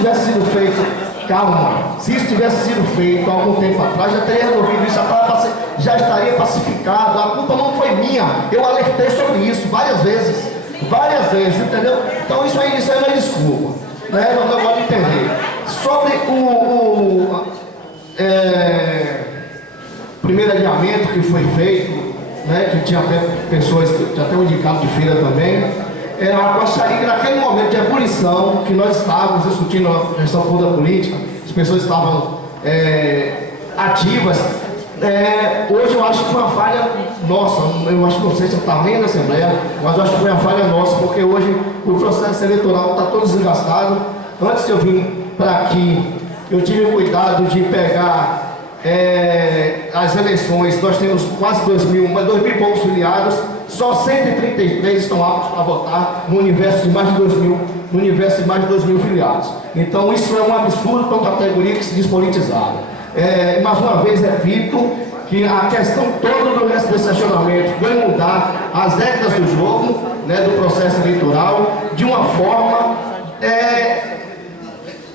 tivesse sido feito, calma, se isso tivesse sido feito há algum tempo atrás, já teria resolvido isso, já estaria pacificado, a culpa não foi minha, eu alertei sobre isso várias vezes, entendeu? Então isso aí não é desculpa, né? Não pode entender. Sobre o primeiro alinhamento que foi feito, né, que tinha até pessoas, tinha até um indicado de feira também, eu gostaria que naquele momento de ebulição, que nós estávamos discutindo a questão toda política, as pessoas estavam ativas, hoje eu acho que foi uma falha nossa, eu acho que não sei se eu estava nem na Assembleia, mas eu acho que foi uma falha nossa, porque hoje o processo eleitoral está todo desgastado. Antes que eu vim para aqui, eu tive cuidado de pegar as eleições, nós temos quase 2.000 e poucos filiados, só 133 estão aptos para votar no universo de mais de 2.000 filiados. Então isso é um absurdo para uma categoria que se despolitizaram. Mais uma vez repito que a questão toda do resto desse questionamento vai mudar as regras do jogo, né, do processo eleitoral, de uma forma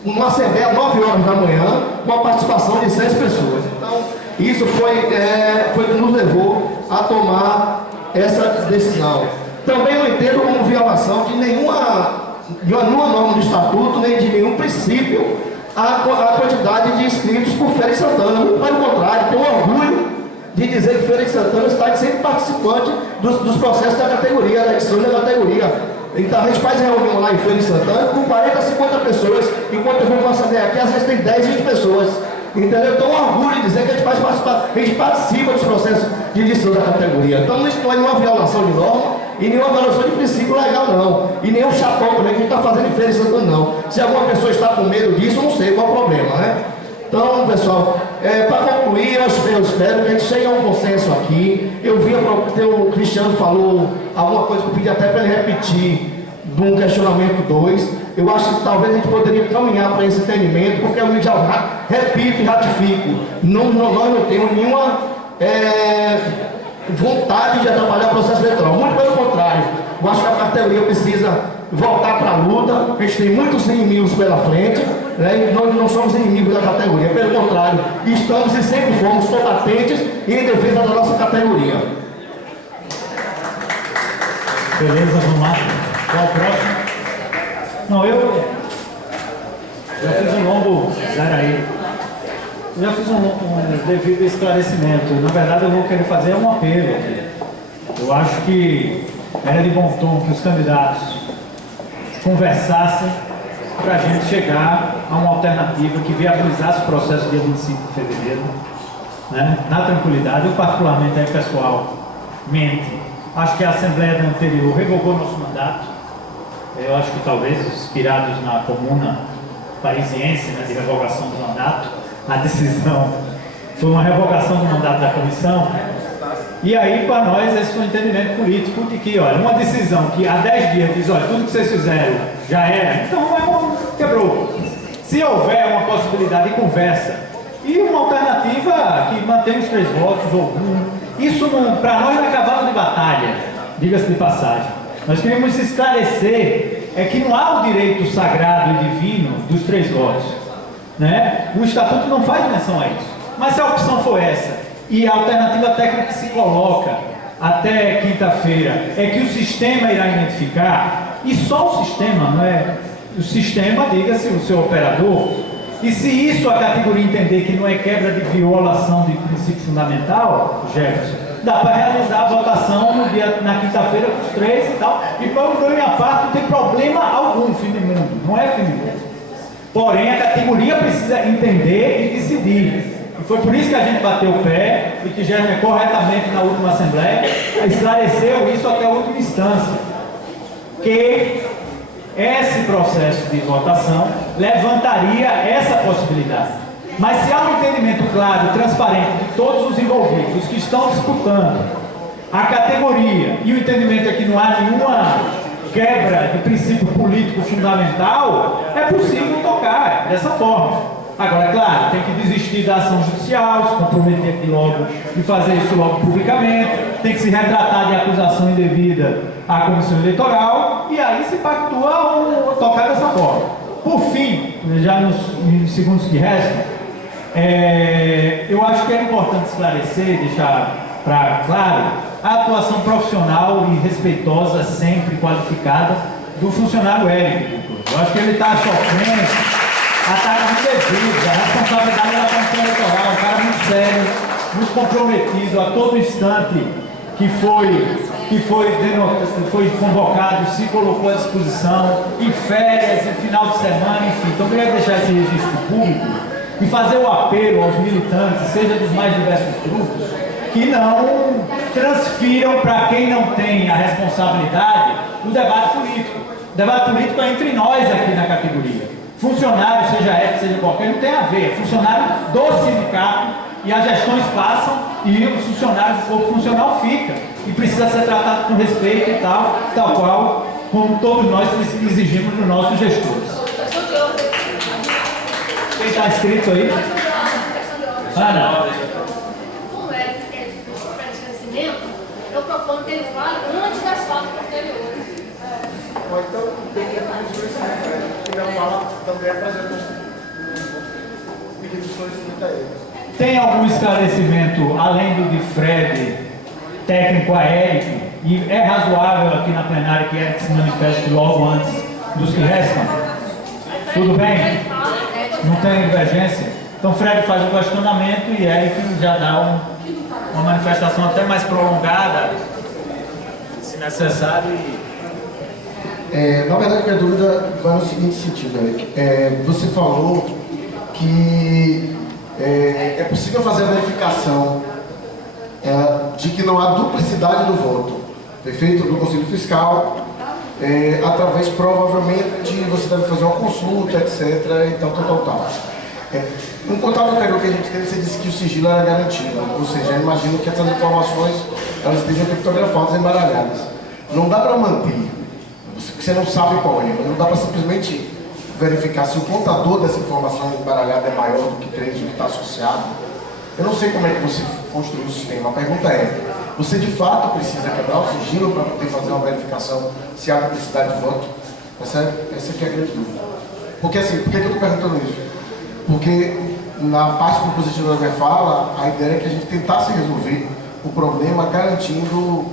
uma assembleia às 9 horas da manhã, com a participação de 6 pessoas. Então, isso foi que nos levou a tomar essa decisão. Também não entendo como violação de nenhuma norma do Estatuto, nem de nenhum princípio, a quantidade de inscritos por Feira de Santana. Muito pelo contrário, tenho orgulho de dizer que Feira de Santana está sempre participante dos processos da categoria, da eleição da categoria. Então a gente faz reunião lá em Feira de Santana com 40 a 50 pessoas, enquanto eu vou para a Assembleia aqui, às vezes tem 10, 20 pessoas. Entendeu? Então orgulho de dizer que a gente participa dos processos de edição da categoria. Então isso não é nenhuma violação de norma e nenhuma violação de princípio legal não. E nem um chapão também que a gente está fazendo em Feira de Santana não. Se alguma pessoa está com medo disso, eu não sei qual é o problema, né? Então, pessoal, para concluir, eu espero que a gente chegue a um consenso aqui. Eu vi o Cristiano falou alguma coisa que eu pedi até para ele repetir do questionamento 2. Eu acho que talvez a gente poderia caminhar para esse entendimento, porque eu já repito e ratifico. Nós não temos nenhuma vontade de atrapalhar o processo eleitoral. Muito pelo contrário. Eu acho que a categoria precisa voltar para a luta. A gente tem muitos inimigos pela frente, né? E nós não somos inimigos da categoria. Pelo contrário, estamos e sempre fomos combatentes e em defesa da nossa categoria. Beleza, vamos lá. Qual o próximo? Não, eu fiz um longo aí. Eu já fiz um devido esclarecimento. Na verdade, eu vou querer fazer um apelo aqui. Eu acho que era de bom tom que os candidatos conversassem para a gente chegar a uma alternativa que viabilizasse o processo dia 25 de fevereiro, né? Na tranquilidade. Eu, particularmente, pessoalmente, acho que a Assembleia anterior revogou nosso mandato. Eu acho que talvez, inspirados na comuna parisiense, né, de revogação do mandato, a decisão foi uma revogação do mandato da comissão. E aí, para nós, esse foi um entendimento político de que, olha, uma decisão que há 10 dias diz, olha, tudo que vocês fizeram já era, então quebrou. Se houver uma possibilidade de conversa e uma alternativa que mantém os 3 votos ou um, isso para nós não é cavalo de batalha, diga-se de passagem. Nós queremos esclarecer que não há o direito sagrado e divino dos 3 votos, né? O Estatuto não faz menção a isso. Mas se a opção for essa, e a alternativa técnica que se coloca até quinta-feira é que o sistema irá identificar, e só o sistema, não é? O sistema, diga-se, o seu operador, e se isso a categoria entender que não é quebra de violação de princípio fundamental, Jefferson, dá para realizar a votação na quinta-feira com os 3 e tal, e para minha parte não tem problema algum, fim do mundo, não é fim do mundo. Porém, a categoria precisa entender e decidir. E foi por isso que a gente bateu o pé e que Jeremy corretamente na última Assembleia esclareceu isso até a última instância, que esse processo de votação levantaria essa possibilidade. Mas se há um entendimento claro e transparente de todos os envolvidos, os que estão disputando a categoria, e o entendimento é que não há nenhuma quebra de princípio político fundamental, é possível tocar dessa forma. Agora, claro, tem que desistir da ação judicial, se comprometer aqui logo e fazer isso logo publicamente, tem que se retratar de acusação indevida à Comissão Eleitoral, e aí se pactua ou tocar dessa forma. Por fim, já nos segundos que restam, eu acho que é importante esclarecer, deixar claro, a atuação profissional e respeitosa, sempre qualificada, do funcionário Érico. Eu acho que ele está sofrendo ataques indevidos, a responsabilidade da Comissão Eleitoral, um cara muito sério, muito comprometido a todo instante que foi convocado, se colocou à disposição, em férias, em final de semana, enfim. Então eu queria deixar esse registro público e fazer o apelo aos militantes, seja dos mais diversos grupos, que não transfiram para quem não tem a responsabilidade o debate político. O debate político é entre nós aqui na categoria. Funcionário, seja ético, seja qualquer, não tem a ver. É funcionário do sindicato e as gestões passam e os funcionários do corpo funcional ficam. E precisa ser tratado com respeito e tal qual como todos nós exigimos dos nossos gestores. Quem está escrito aí? Ana. Como é que é para esclarecimento, eu proponho que ele fale antes das falas posteriores. Ou então, tem que ele fala também apresenta um pedido de esclarecimento a ele. Tem algum esclarecimento, além do de Fred, técnico a Eric, e é razoável aqui na plenária que Eric se manifeste logo antes dos que restam? Tudo bem? Não tem divergência? Então Fred faz o questionamento e Eric já dá uma manifestação até mais prolongada, se necessário. Na verdade, minha dúvida vai no seguinte sentido, Eric. Você falou que é possível fazer a verificação de que não há duplicidade do voto, perfeito? Do Conselho Fiscal, através, provavelmente, de você deve fazer uma consulta, etc. e tal. No contato anterior que a gente teve, você disse que o sigilo era garantido, ou seja, eu imagino que essas informações elas estejam criptografadas e embaralhadas. Não dá para manter, você não sabe qual é, mas não dá para simplesmente verificar se o contador dessa informação embaralhada é maior do que 3, o que está associado. Eu não sei como é que você construiu o sistema. A pergunta é, você de fato precisa quebrar o sigilo para poder fazer uma verificação se há duplicidade de voto? Essa aqui é a grande dúvida. Porque assim, por que eu estou perguntando isso? Porque na parte propositiva da fala, a ideia é que a gente tentasse resolver o problema garantindo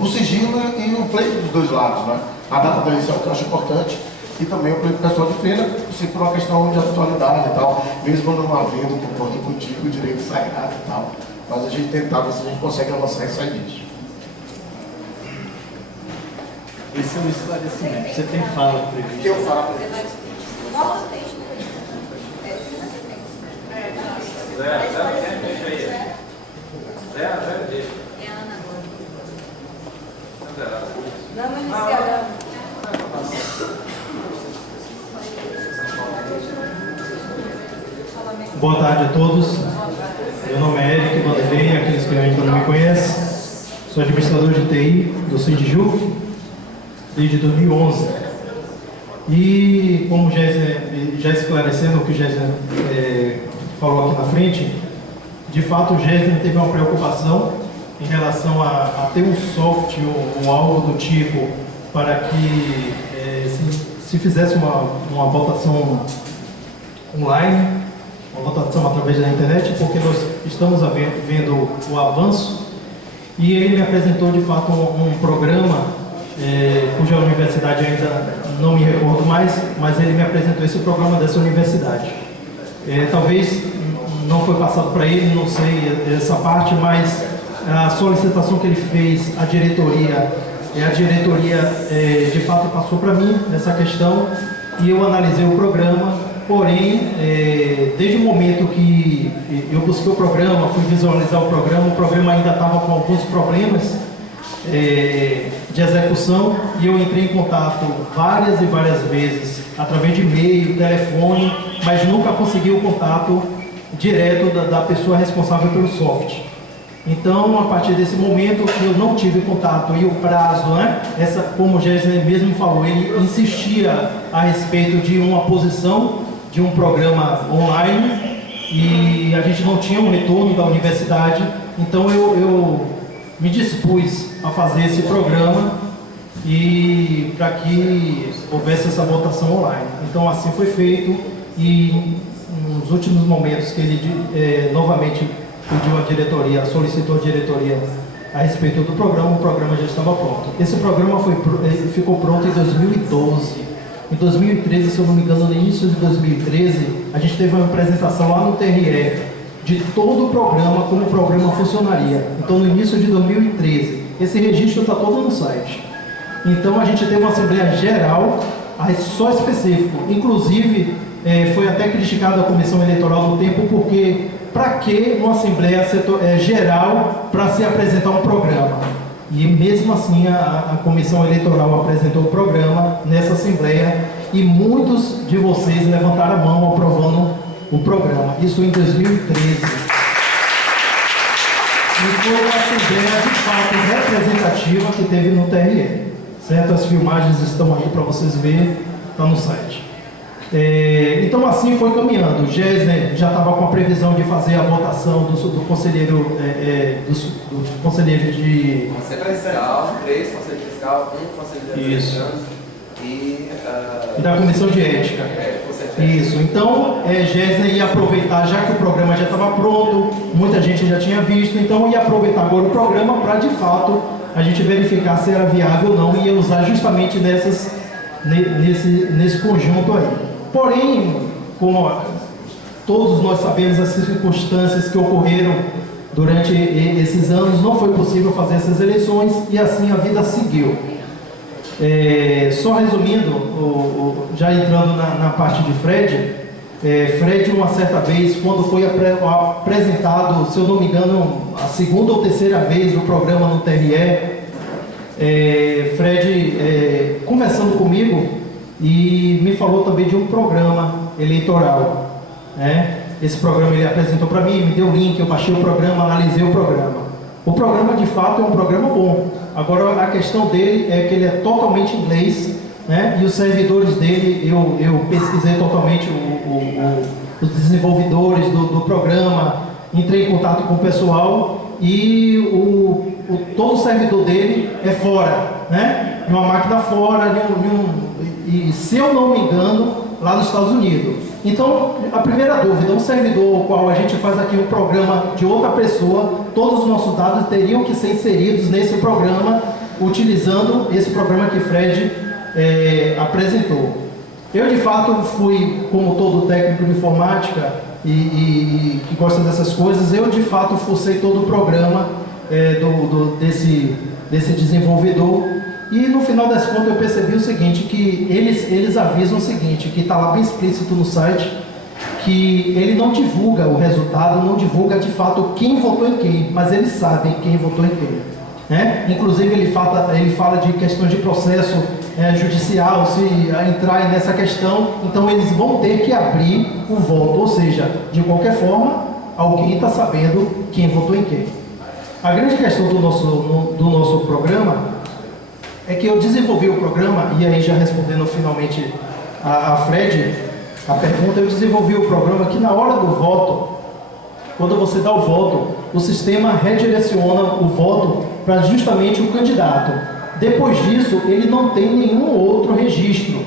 o sigilo e o pleito dos dois lados, né? A data da eleição, que eu acho importante, e também o pleito pessoal de feira, se por uma questão de atualidade e tal, mesmo não havendo, concordo contigo, o direito sagrado e tal. Mas a gente tentar ver se a gente consegue avançar e sair disso. Esse é o esclarecimento. Você tem fala prevista? Eu falo. Boa tarde a todos. Meu nome é Eric Vanderlei, aqueles que ainda não me conhecem. Sou administrador de TI do Sindjuc desde 2011. E como já esclarecendo o que o Géser falou aqui na frente, de fato o Géser teve uma preocupação em relação a ter um software ou algo do tipo para que se fizesse uma votação online, uma votação através da internet, porque nós estamos vendo o avanço, e ele me apresentou de fato um programa cuja universidade ainda não me recordo mais, mas ele me apresentou esse programa dessa universidade. Talvez não foi passado para ele, não sei essa parte, mas a solicitação que ele fez à diretoria, de fato passou para mim essa questão, e eu analisei o programa. Porém, desde o momento que eu busquei o programa, fui visualizar o programa ainda estava com alguns problemas de execução, e eu entrei em contato várias e várias vezes, através de e-mail, telefone, mas nunca consegui o contato direto da pessoa responsável pelo software. Então, a partir desse momento que eu não tive contato e o prazo, como o Jéssica mesmo falou, ele insistia a respeito de uma posição de um programa online, e a gente não tinha um retorno da universidade. Então eu me dispus a fazer esse programa e para que houvesse essa votação online. Então assim foi feito e nos últimos momentos que ele novamente pediu a diretoria, solicitou a diretoria a respeito do programa, o programa já estava pronto. Esse programa ficou pronto em 2012. Em 2013, se eu não me engano, no início de 2013, a gente teve uma apresentação lá no TRE de todo o programa, como o programa funcionaria. Então, no início de 2013, esse registro está todo no site. Então, a gente teve uma Assembleia Geral, só específico. Inclusive, foi até criticada a Comissão Eleitoral do Tempo, porque para que uma Assembleia Geral para se apresentar um programa? E mesmo assim a Comissão Eleitoral apresentou o programa nessa Assembleia e muitos de vocês levantaram a mão aprovando o programa. Isso em 2013. E foi uma Assembleia de fato representativa que teve no TRE. Certo? As filmagens estão aí para vocês verem, está no site. Então assim foi caminhando. O Gessner já estava com a previsão de fazer a votação do conselheiro, dos conselheiros de... Conselho fiscal, 3 conselheiros fiscal, 1 conselheiro de Isso. E da comissão de ética. Isso. Então, Gessner ia aproveitar, já que o programa já estava pronto, muita gente já tinha visto, então ia aproveitar agora o programa para, de fato, a gente verificar se era viável ou não, e ia usar justamente nesse conjunto aí. Porém, como todos nós sabemos, as circunstâncias que ocorreram durante esses anos, não foi possível fazer essas eleições e assim a vida seguiu. Só resumindo, já entrando na parte de Fred, Fred, uma certa vez, quando foi apresentado, se eu não me engano, a segunda ou terceira vez o programa no TRE, Fred conversando comigo, e me falou também de um programa eleitoral, né? Esse programa ele apresentou para mim, me deu o link, eu baixei o programa, analisei o programa. O programa de fato é um programa bom. Agora a questão dele é que ele é totalmente em inglês, né? E os servidores dele, eu pesquisei totalmente os desenvolvedores do programa, entrei em contato com o pessoal e todo o servidor dele é fora, né? De uma máquina fora, e se eu não me engano, lá nos Estados Unidos. Então, a primeira dúvida, um servidor qual a gente faz aqui um programa de outra pessoa, todos os nossos dados teriam que ser inseridos nesse programa, utilizando esse programa que Fred apresentou. Eu, de fato, fui, como todo técnico de informática e que gosta dessas coisas, eu, de fato, fucei todo o programa desse desenvolvedor. E no final das contas eu percebi o seguinte, que eles avisam o seguinte, que está lá bem explícito no site, que ele não divulga o resultado, não divulga de fato quem votou em quem, mas eles sabem quem votou em quem, né? Inclusive ele fala de questões de processo judicial, se entrar nessa questão, então eles vão ter que abrir o voto, ou seja, de qualquer forma, alguém está sabendo quem votou em quem. A grande questão do nosso programa é que eu desenvolvi o programa, e aí já respondendo finalmente a Fred, a pergunta, eu desenvolvi o programa que na hora do voto, quando você dá o voto, o sistema redireciona o voto para justamente o candidato. Depois disso, ele não tem nenhum outro registro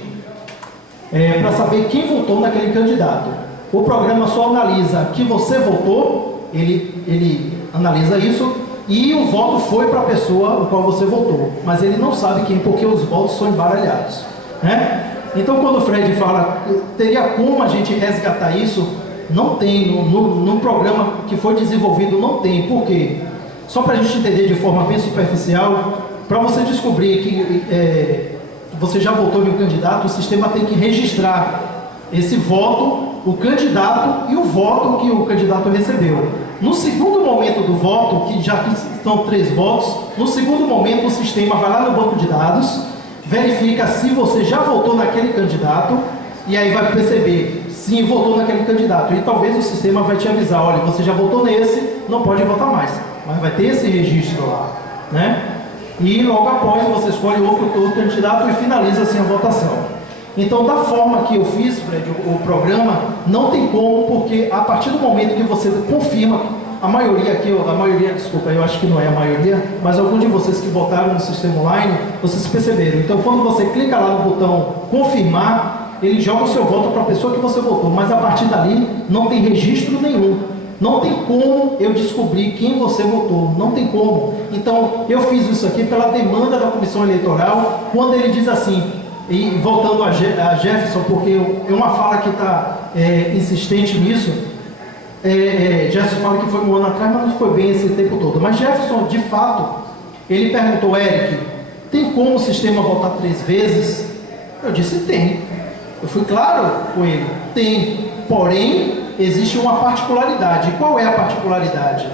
para saber quem votou naquele candidato. O programa só analisa que você votou, ele analisa isso, e o voto foi para a pessoa o qual você votou, mas ele não sabe quem, porque os votos são embaralhados, né? Então, quando o Fred fala, teria como a gente resgatar isso? Não tem, no programa que foi desenvolvido não tem. Por quê? Só para a gente entender de forma bem superficial, para você descobrir que você já votou em um candidato, o sistema tem que registrar esse voto, o candidato e o voto que o candidato recebeu. No segundo momento do voto, que já estão 3 votos, no segundo momento o sistema vai lá no banco de dados, verifica se você já votou naquele candidato, e aí vai perceber, sim, votou naquele candidato, e talvez o sistema vai te avisar, olha, você já votou nesse, não pode votar mais, mas vai ter esse registro lá, né? E logo após você escolhe outro candidato e finaliza assim a votação. Então, da forma que eu fiz, Fred, o programa, não tem como, porque a partir do momento que você confirma, desculpa, eu acho que não é a maioria, mas alguns de vocês que votaram no sistema online, Vocês perceberam? Então, quando você clica lá no botão confirmar, ele joga o seu voto para a pessoa que você votou, mas a partir dali não tem registro nenhum. Não tem como eu descobrir quem você votou, não tem como. Então, eu fiz isso aqui pela demanda da Comissão Eleitoral, quando ele diz assim, e voltando a Jefferson, porque é uma fala que está insistente nisso, Jefferson fala que foi um ano atrás, mas não foi bem esse tempo todo. Mas Jefferson, de fato, ele perguntou, Eric, tem como o sistema votar 3 vezes? Eu disse, tem. Eu fui claro com ele, tem. Porém, existe uma particularidade. E qual é a particularidade?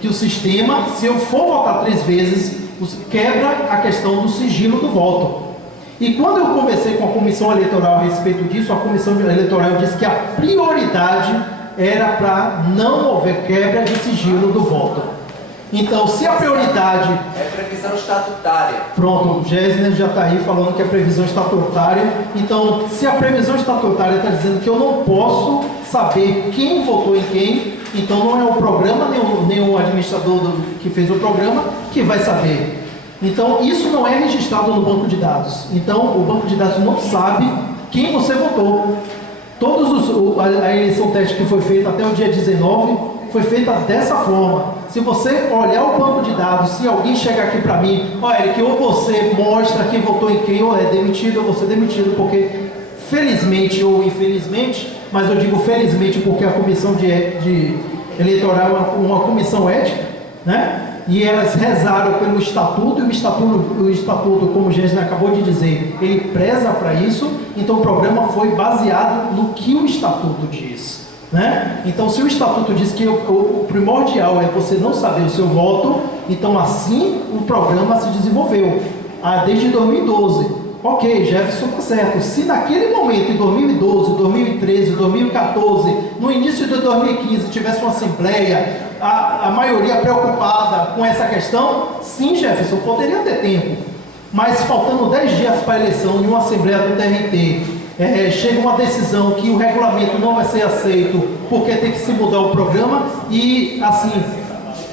Que o sistema, se eu for votar 3 vezes, quebra a questão do sigilo do voto. E quando eu conversei com a Comissão Eleitoral a respeito disso, a Comissão Eleitoral disse que a prioridade era para não haver quebra de sigilo do voto. Então, se a prioridade... É previsão estatutária. Pronto, o Gessner já está aí falando que é previsão estatutária. Então, se a previsão estatutária está dizendo que eu não posso saber quem votou em quem, então não é o programa, nem o administrador que fez o programa que vai saber. Então, isso não é registrado no banco de dados. Então, o banco de dados não sabe quem você votou. A eleição teste que foi feita até o dia 19 foi feita dessa forma. Se você olhar o banco de dados, se alguém chegar aqui para mim, olha, que ou você mostra quem votou em quem, ou é demitido, ou você é demitido, porque felizmente ou infelizmente, mas eu digo felizmente porque a comissão eleitoral é uma comissão ética, né? E elas rezaram pelo estatuto, e o estatuto, como o Gessner acabou de dizer, ele preza para isso. Então o programa foi baseado no que o estatuto diz, né? Então, se o estatuto diz que o primordial é você não saber o seu voto, então assim o programa se desenvolveu desde 2012. Ok, Jefferson está certo. Se naquele momento, em 2012, 2013, 2014, no início de 2015, tivesse uma assembleia, a maioria preocupada com essa questão, sim, Jefferson, poderia ter tempo. Mas faltando 10 dias para a eleição em uma assembleia do TRT, chega uma decisão que o regulamento não vai ser aceito porque tem que se mudar o programa e, assim,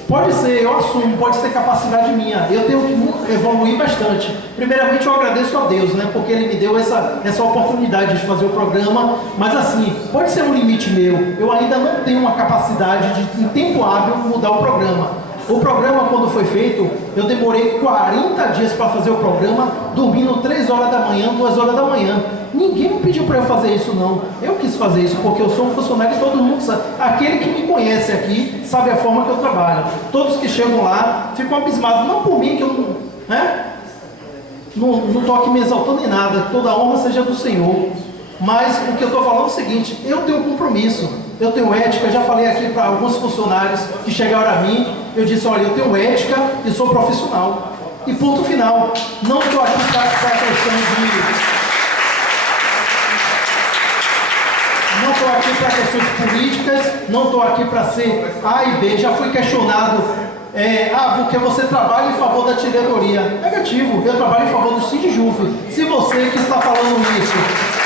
pode ser, eu assumo, pode ser capacidade minha, eu tenho que evoluir bastante. Primeiramente, eu agradeço a Deus, né, porque Ele me deu essa oportunidade de fazer o programa, mas assim, pode ser um limite meu, eu ainda não tenho uma capacidade de, em tempo hábil, mudar o programa. O programa, quando foi feito, eu demorei 40 dias para fazer o programa, dormindo 3 horas da manhã, 2 horas da manhã. Ninguém me pediu para eu fazer isso, não. Eu quis fazer isso porque eu sou um funcionário e todo mundo sabe. Aquele que me conhece aqui sabe a forma que eu trabalho. Todos que chegam lá ficam abismados. Não por mim, que eu não estou aqui me exaltando em nada. Toda a honra seja do Senhor. Mas o que eu estou falando é o seguinte, eu tenho compromisso, eu tenho ética. Eu já falei aqui para alguns funcionários que chegaram a mim, eu disse, olha, eu tenho ética e sou profissional. E ponto final. Não estou aqui para a questão de... Não estou aqui para questões políticas, não estou aqui para ser A e B. Já fui questionado, porque você trabalha em favor da diretoria. Negativo, eu trabalho em favor do Sindjuf. Se você que está falando isso,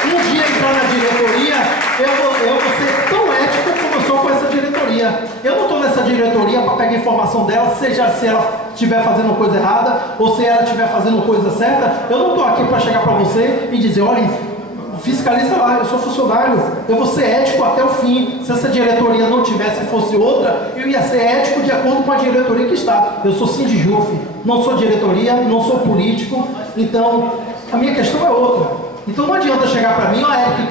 um dia entrar na diretoria, eu vou ser tão ético como eu sou com essa diretoria. Eu não estou nessa diretoria para pegar informação dela, seja se ela estiver fazendo coisa errada ou se ela estiver fazendo coisa certa. Eu não estou aqui para chegar para você e dizer, olha, fiscaliza lá, eu sou funcionário, eu vou ser ético até o fim. Se essa diretoria não tivesse, fosse outra, eu ia ser ético de acordo com a diretoria que está. Eu sou Sindjuf, não sou diretoria, não sou político, então a minha questão é outra. Então não adianta chegar para mim, Eric,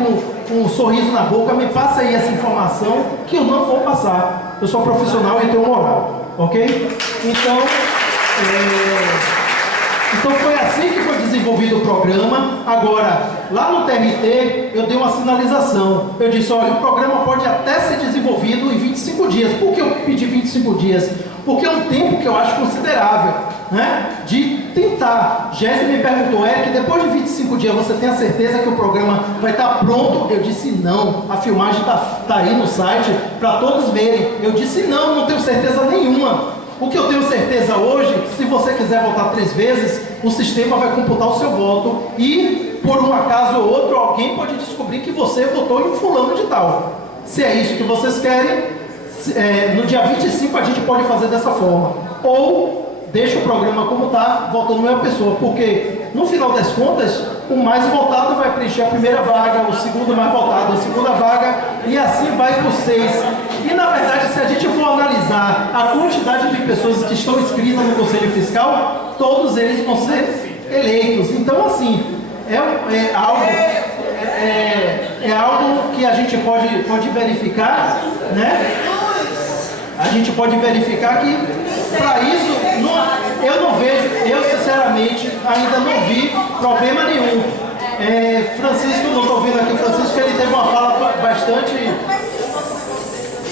com um sorriso na boca, me passa aí essa informação que eu não vou passar. Eu sou profissional e tenho moral, ok? Então foi assim que foi desenvolvido o programa. Agora, lá no TRT, eu dei uma sinalização. Eu disse, olha, o programa pode até ser desenvolvido em 25 dias. Por que eu pedi 25 dias? Porque é um tempo que eu acho considerável, né? De tentar. Jéssica me perguntou, Eric, depois de 25 dias você tem a certeza que o programa vai estar pronto? Eu disse não. A filmagem está aí no site para todos verem. Eu disse não tenho certeza nenhuma. O que eu tenho certeza hoje, se você quiser votar 3 vezes, o sistema vai computar o seu voto e, por um acaso ou outro, alguém pode descobrir que você votou em fulano de tal. Se é isso que vocês querem, no dia 25 a gente pode fazer dessa forma. Ou deixa o programa como está, votando numa pessoa, porque no final das contas, o mais votado vai preencher a primeira vaga, o segundo mais votado a segunda vaga, e assim vai por 6. E na verdade, se a gente for analisar a quantidade de pessoas que estão inscritas no Conselho Fiscal, todos eles vão ser eleitos. Então, assim, é algo que a gente pode verificar, né? A gente pode verificar que, para isso, eu não vejo, eu sinceramente ainda não vi problema nenhum. Francisco, não estou vendo aqui o Francisco, ele teve uma fala bastante...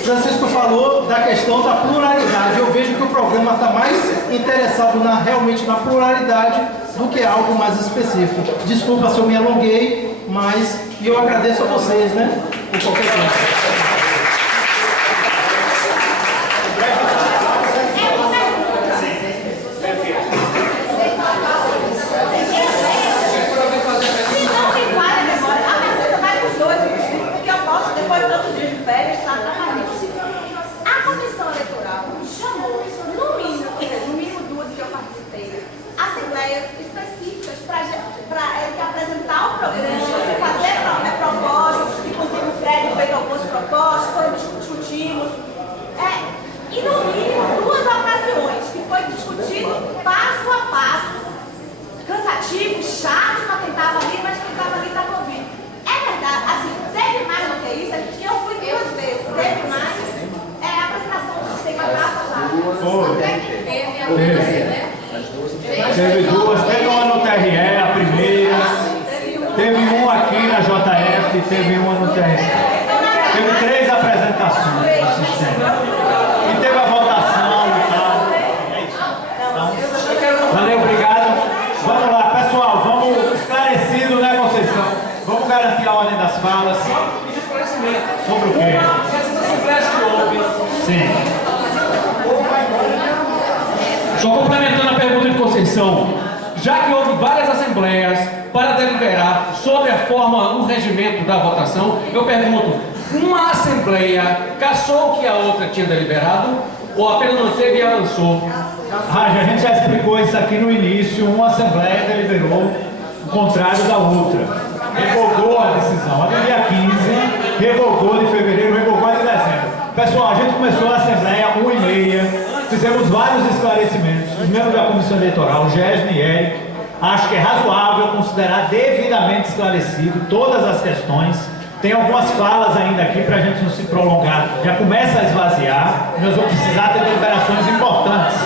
Francisco falou da questão da pluralidade. Eu vejo que o programa está mais interessado realmente na pluralidade do que algo mais específico. Desculpa se eu me alonguei, mas eu agradeço a vocês, né? Por qualquer coisa. específicas para apresentar o programa, fazer propostas, inclusive o Fred fez algumas propostas, foram discutimos. E no mínimo 2 ocasiões que foi discutido passo a passo, cansativo, chato para quem estava ali, mas quem estava ali estava ouvindo. É verdade, assim, teve mais do que isso, eu fui 2 vezes, teve mais a apresentação do sistema passo a passo. Teve apenas, né? Teve 2, teve uma no TRE, a primeira, teve uma aqui na JF, teve uma no TRE. Teve 3 apresentações do sistema. E teve a votação e tal. É isso. Então, valeu, obrigado. Vamos lá, pessoal, vamos esclarecido, né, Conceição? Vamos garantir a ordem das falas. Sobre o quê? Sim. Só complementando a pergunta de Conceição, já que houve várias assembleias para deliberar sobre a forma, o regimento da votação, eu pergunto, uma assembleia cassou o que a outra tinha deliberado ou apenas manteve e avançou? A gente já explicou isso aqui no início, uma assembleia deliberou o contrário da outra. Revogou a decisão, a do dia 15, revogou de fevereiro, revogou a de dezembro. Pessoal, a gente começou a assembleia 1h30. Fizemos vários esclarecimentos. Os membros da Comissão Eleitoral, Gesne e Eric, acho que é razoável considerar devidamente esclarecido todas as questões. Tem algumas falas ainda aqui para a gente não se prolongar. Já começa a esvaziar. Nós vamos precisar ter deliberações importantes.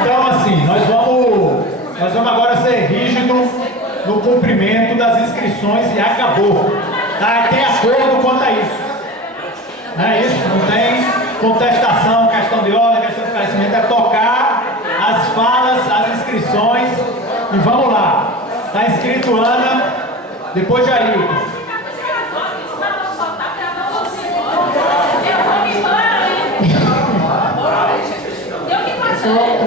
Então, assim, nós vamos agora ser rígidos no cumprimento das inscrições e acabou. Tá? Tem acordo quanto a isso. Não é isso? Não tem contestação, questão de ordem, questão de esclarecimento, é tocar as falas, as inscrições e vamos lá. Está inscrito Ana, depois Jair.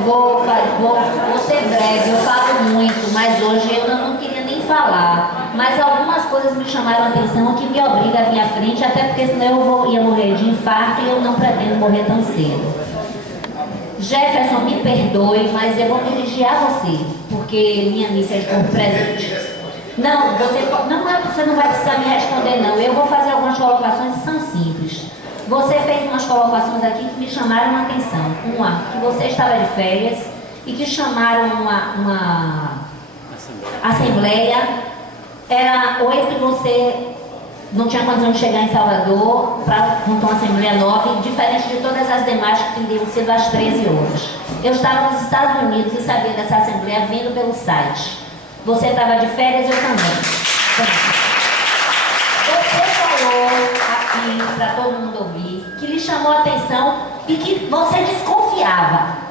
Vou ser breve, eu falo muito, mas hoje eu não queria nem falar. Mas algumas coisas me chamaram a atenção que me obrigam a vir à frente, até porque senão ia morrer de infarto e eu não pretendo morrer tão cedo. Jefferson, me perdoe, mas eu vou me dirigir a você, porque minha missa é de corpo presente. Não, você não vai precisar me responder, não. Eu vou fazer algumas colocações que são simples. Você fez umas colocações aqui que me chamaram a atenção. Uma, que você estava de férias e que chamaram uma assembleia. Era 8 e você não tinha condição de chegar em Salvador para montar uma assembleia nova, diferente de todas as demais que teriam sido às 13 horas. Eu estava nos Estados Unidos e sabia dessa assembleia vindo pelo site. Você estava de férias, eu também. Você falou aqui, para todo mundo ouvir, que lhe chamou a atenção e que você desconfiava.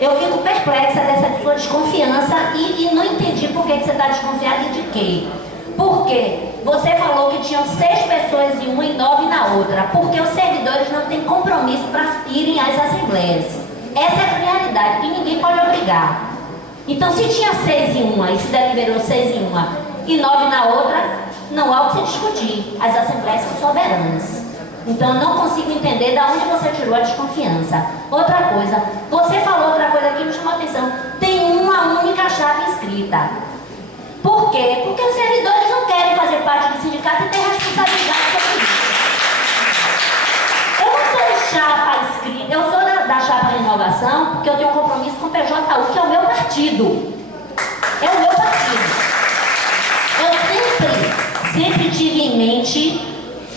Eu fico perplexa dessa sua desconfiança e não entendi por que você está desconfiada e de quê. Por quê? Você falou que tinham 6 pessoas em uma e 9 na outra, porque os servidores não têm compromisso para irem às assembleias. Essa é a realidade, e ninguém pode obrigar. Então, se tinha 6 em uma e se deliberou 6 em uma e 9 na outra, não há o que se discutir. As assembleias são soberanas. Então, eu não consigo entender de onde você tirou a desconfiança. Outra coisa, você falou outra coisa aqui que me chamou a atenção. Tem uma uma única chapa inscrita. Por quê? Porque os servidores não querem fazer parte do sindicato e ter responsabilidade sobre isso. Eu não sou chapa inscrita, eu sou da chapa Renovação, porque eu tenho um compromisso com o PJU, que é o meu partido. É o meu partido. Eu sempre tive em mente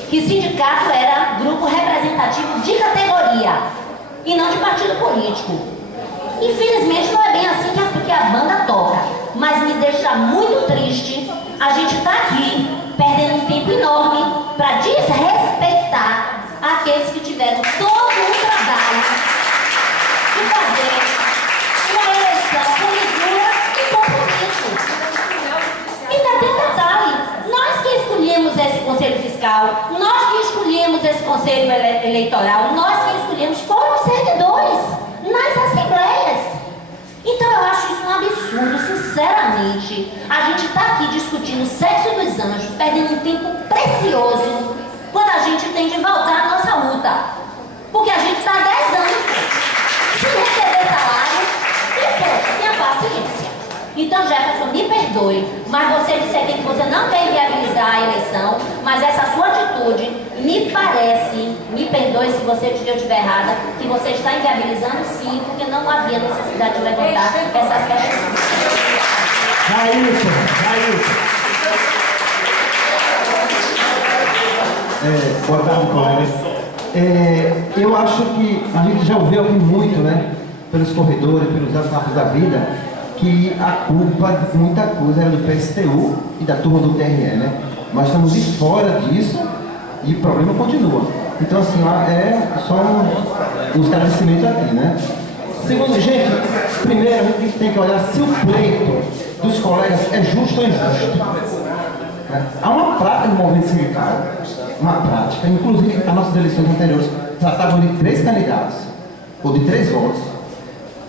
que sindicato era grupo representativo de categoria e não de partido político. Infelizmente não é bem assim que a banda toca, mas me deixa muito triste a gente estar aqui perdendo um tempo enorme para desrespeitar aqueles que tiveram todo o trabalho de fazer uma eleição com lisura e compromisso. E ainda tem um detalhe, nós que escolhemos esse Conselho Fiscal, nós que escolhemos esse Conselho Eleitoral, nós que escolhemos foram os servidores nas assembleias. Então eu acho isso um absurdo, sinceramente. A gente está aqui discutindo o sexo dos anjos, perdendo um tempo precioso, quando a gente tem de voltar à nossa luta. Porque a gente está há 10 anos sem receber salário e, poxa, tenha paciência. Então, Jefferson, me perdoe, mas você disse aqui que você não quer inviabilizar a eleição, mas essa sua atitude me parece, me perdoe se eu estiver errada, que você está inviabilizando sim, porque não havia necessidade de levantar essas questões. Boa tarde, colegas. Eu acho que a gente já ouviu aqui muito, né, pelos corredores, pelos assuntos da vida, que a culpa de muita coisa era do PSTU e da turma do TRE, né? Mas estamos de fora disso e o problema continua. Então, assim, é só um esclarecimento aqui, né? Segundo, gente, primeiro a gente tem que olhar se o pleito dos colegas é justo ou injusto. Há uma prática no movimento sindical, uma prática, inclusive as nossas eleições anteriores tratavam de 3 candidatos, ou de 3 votos.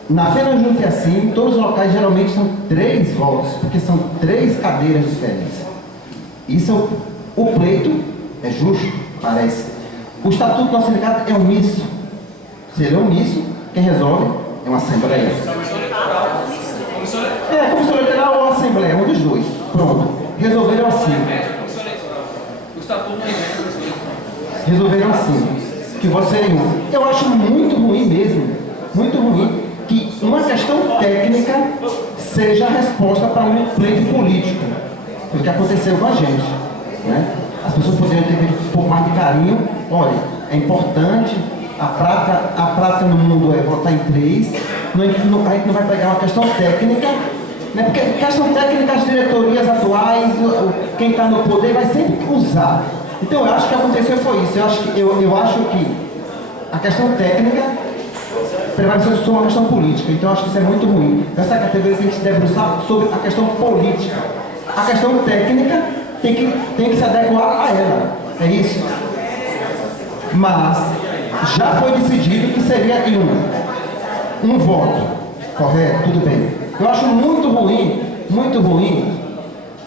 Na Feira Junte assim, em todos os locais geralmente são 3 votos, porque são 3 cadeiras diferentes. Isso o pleito é justo, parece. O estatuto do nosso sindicato é omisso. Se ele é omisso, quem resolve é uma assembleia. Comissão eleitoral ou assembleia, um dos dois. Pronto. Resolveram assim. O estatuto não é resolveram assim, que voto seria um. Eu acho muito ruim mesmo, muito ruim, que uma questão técnica seja a resposta para um pleito político. Foi o que aconteceu com a gente, né? As pessoas poderiam ter feito um pouco mais de carinho. Olha, é importante, a prática no mundo é votar em 3, a gente não vai pegar uma questão técnica, né? Porque questão técnica, as diretorias atuais, quem está no poder vai sempre usar. Então eu acho que aconteceu foi isso. Eu acho que a questão técnica prevaleceu sobre uma questão política. Então eu acho que isso é muito ruim. Essa categoria tem que se debruçar sobre a questão política. A questão técnica tem que se adequar a ela. É isso. Mas já foi decidido que seria um voto. Correto? Tudo bem. Eu acho muito ruim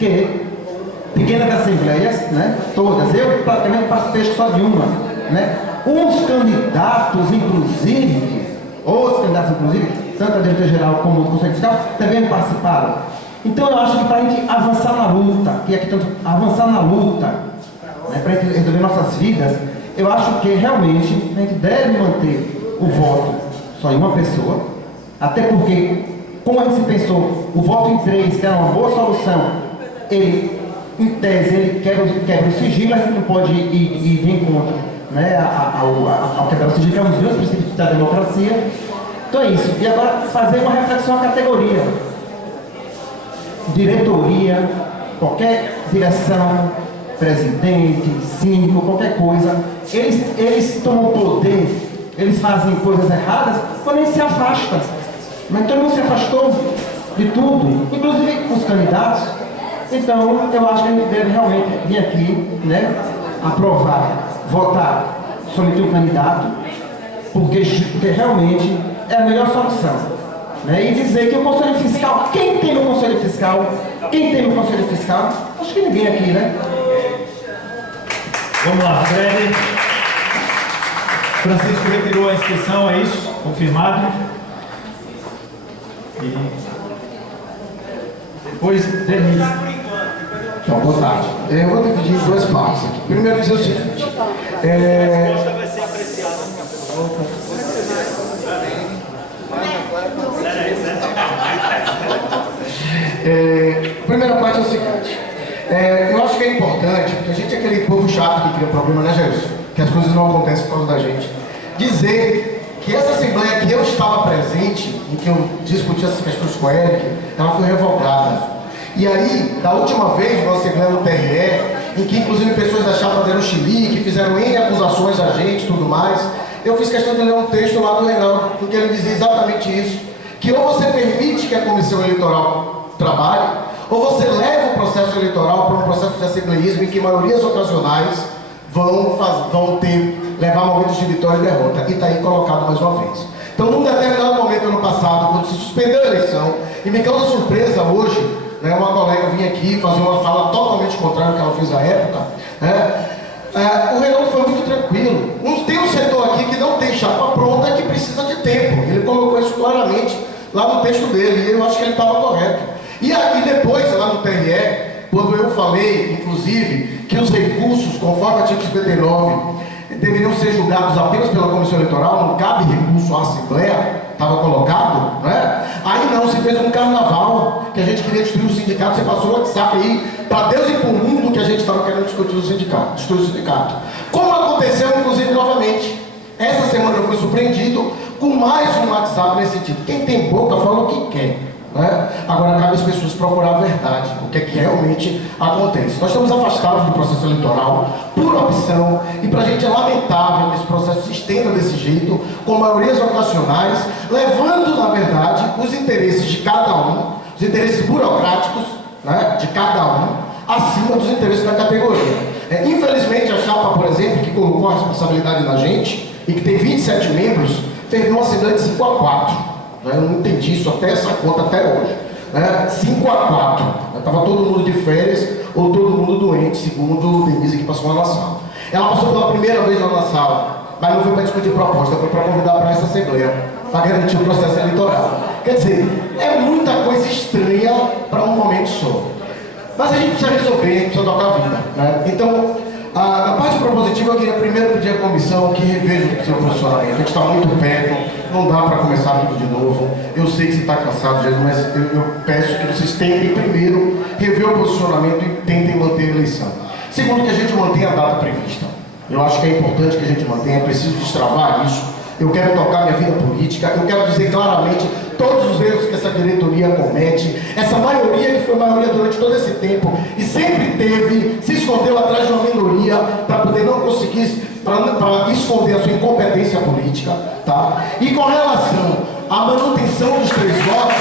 que pequenas assembleias, né, todas, eu praticamente participei só de uma, né, os candidatos, inclusive, tanto a diretoria geral como o Conselho Fiscal, também participaram. Então eu acho que para a gente avançar na luta, né, para a gente resolver nossas vidas, eu acho que realmente a gente deve manter o voto só em uma pessoa, até porque, como a gente se pensou, o voto em 3, que era uma boa solução, ele, em tese, ele quebra o sigilo, a gente não pode ir de encontro, né, ao quebrar o sigilo, que é um dos grandes princípios da democracia. Então é isso. E agora, fazer uma reflexão à categoria. Diretoria, qualquer direção, presidente, síndico, qualquer coisa, eles tomam poder, eles fazem coisas erradas, quando eles se afastam. Mas todo mundo se afastou de tudo, inclusive os candidatos. Então, eu acho que a gente deve realmente vir aqui, né, aprovar, votar somente um candidato, porque realmente é a melhor solução. Né? E dizer que o Conselho Fiscal, quem tem no Conselho Fiscal? Acho que ninguém aqui, né? Vamos lá, Fred. Francisco retirou a inscrição, é isso? Confirmado? E Depois, Denise. Então, boa tarde. Eu vou dividir em duas partes aqui. Primeiro, dizer o seguinte. Vai ser apreciada. Primeira parte é o seguinte. Eu acho que é importante, porque a gente é aquele povo chato que cria problema, né, Jesus? Que as coisas não acontecem por causa da gente. Dizer que essa assembleia que eu estava presente, em que eu discuti essas questões com o Eric, ela foi revogada. E aí, da última vez, na assembleia no TRE, em que inclusive pessoas da chapa deram chilique, fizeram N acusações a gente e tudo mais, eu fiz questão de ler um texto lá do Reinaldo, em que ele dizia exatamente isso, que ou você permite que a comissão eleitoral trabalhe, ou você leva o processo eleitoral para um processo de assembleísmo em que maiorias ocasionais vão levar momentos de vitória e derrota. E está aí colocado mais uma vez. Então, num determinado momento ano passado, quando se suspendeu a eleição, e me causa surpresa hoje, né, uma colega vinha aqui fazer uma fala totalmente contrária ao que ela fez à época, né, o Reinaldo foi muito tranquilo. Tem um setor aqui que não tem chapa pronta e que precisa de tempo. Ele colocou isso claramente lá no texto dele, e eu acho que ele estava correto. E aí depois, lá no TRE, quando eu falei, inclusive, que os recursos, conforme o artigo 59, deveriam ser julgados apenas pela comissão eleitoral, não cabe recurso à Assembleia, estava colocado, né? Aí não, se fez um carnaval, que a gente queria destruir o sindicato, você passou o WhatsApp aí, para Deus e para o mundo, que a gente estava querendo discutir o sindicato, destruir o sindicato. Como aconteceu, inclusive, novamente, essa semana eu fui surpreendido com mais um WhatsApp nesse sentido. Quem tem boca fala o que quer. Né? Agora cabe às pessoas procurar a verdade, o que é que realmente acontece. Nós estamos afastados do processo eleitoral por opção, e para a gente é lamentável que esse processo se estenda desse jeito, com maiorias ocasionais, levando, na verdade, os interesses de cada um, os interesses burocráticos, né, de cada um, acima dos interesses da categoria. Infelizmente, a chapa, por exemplo, que colocou a responsabilidade na gente, e que tem 27 membros, fez uma assembleia de 5-4. Eu não entendi isso até essa conta até hoje. 5-4. Estava todo mundo de férias ou todo mundo doente, segundo Denise que passou lá na sala. Ela passou pela primeira vez lá na sala, mas não foi para discutir proposta, foi para convidar para essa assembleia, para garantir o processo eleitoral. Quer dizer, é muita coisa estranha para um momento só. Mas a gente precisa resolver, precisa tocar a vida. Né? Então, a parte propositiva, eu queria primeiro pedir à comissão que reveja o seu posicionamento. A gente está muito perto, não dá para começar tudo de novo. Eu sei que você está cansado, gente, mas eu peço que vocês tentem primeiro rever o posicionamento e tentem manter a eleição. Segundo, que a gente mantenha a data prevista. Eu acho que é importante que a gente mantenha, é preciso destravar isso. Eu quero tocar minha vida política, eu quero dizer claramente todos os erros que essa diretoria comete, essa maioria que foi maioria durante todo esse tempo e sempre se escondeu atrás de uma minoria para poder não conseguir, para esconder a sua incompetência política, tá? E com relação à manutenção dos 3 votos,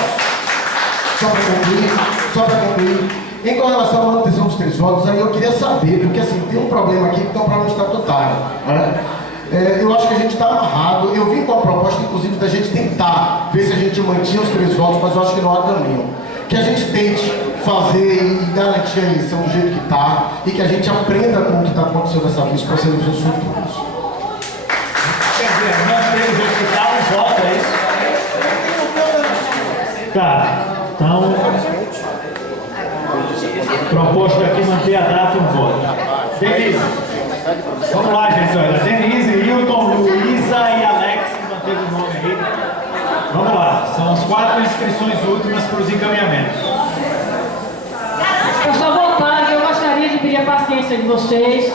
só para concluir, em relação à manutenção dos 3 votos, aí eu queria saber, porque assim, tem um problema aqui que é um problema estatutário, né? Eu acho que a gente está amarrado. Eu vim com a proposta, inclusive, da gente tentar ver se a gente mantinha os 3 votos, mas eu acho que não há caminho. Que a gente tente fazer e garantir a eleição do jeito que está e que a gente aprenda com o que está acontecendo dessa vez para as eleições futuras. Quer dizer, nós temos que dar um voto, é isso? Tá, então, proposta aqui manter a data e um voto. Denise. Vamos lá, gente, olha. Denise, Hilton, Luísa e Alex, que manteve o nome aí. Vamos lá, são as 4 inscrições últimas para os encaminhamentos. Pessoal, boa tarde. Eu gostaria de pedir a paciência de vocês,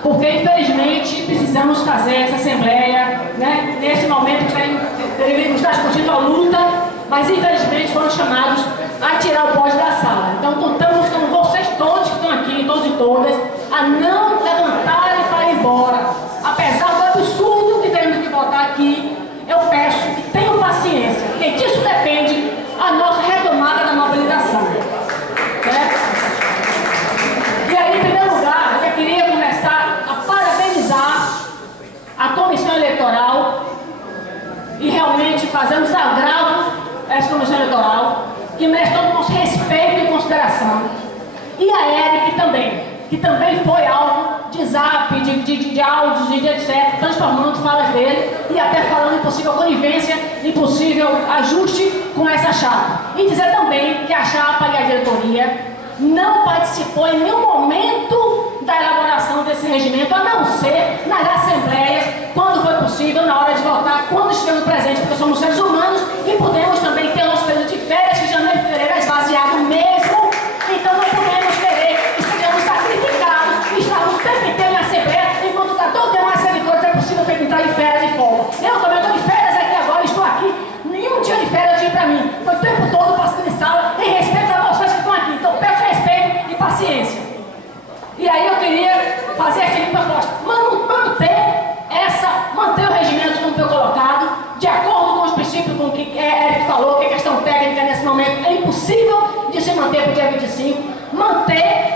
porque infelizmente precisamos fazer essa assembleia, né? Nesse momento que deveríamos estar discutindo a luta, mas infelizmente foram chamados a tirar o pódio da sala. Então contamos com vocês todos que estão aqui, todos e todas, a não levantarem para ir embora. Apesar do absurdo que temos que votar aqui, eu peço que tenham paciência, porque disso depende a nossa retomada da mobilização. Certo? E aí, em primeiro lugar, eu queria começar a parabenizar a comissão eleitoral e realmente fazer um desagravo a essa comissão eleitoral, que merece todo o nosso respeito e consideração. E a Eric também, que também foi alvo de zap, de de áudios e de etc., transformando falas dele e até falando em possível conivência, em possível ajuste com essa chapa. E dizer também que a chapa e a diretoria não participou em nenhum momento da elaboração desse regimento, a não ser nas assembleias, quando foi possível, na hora de votar, quando estivemos presentes, porque somos seres humanos e podemos também ter nosso período de férias, que janeiro e fevereiro é esvaziado mesmo, então não podemos querer que sejamos sacrificados e estarmos o tempo inteiro em assembleia, enquanto está todo dia mais servidores, é possível ter que entrar em férias e folga. Eu também estou de férias aqui agora, estou aqui, nenhum dia de férias eu tive para mim, foi o tempo todo passando em sala, em respeito a vocês que estão aqui, então peço respeito e paciência. E aí eu queria fazer a seguinte proposta: manter o regimento como foi colocado, de acordo com os princípios com o que Eric falou, que a questão técnica nesse momento é impossível de se manter para o dia 25, manter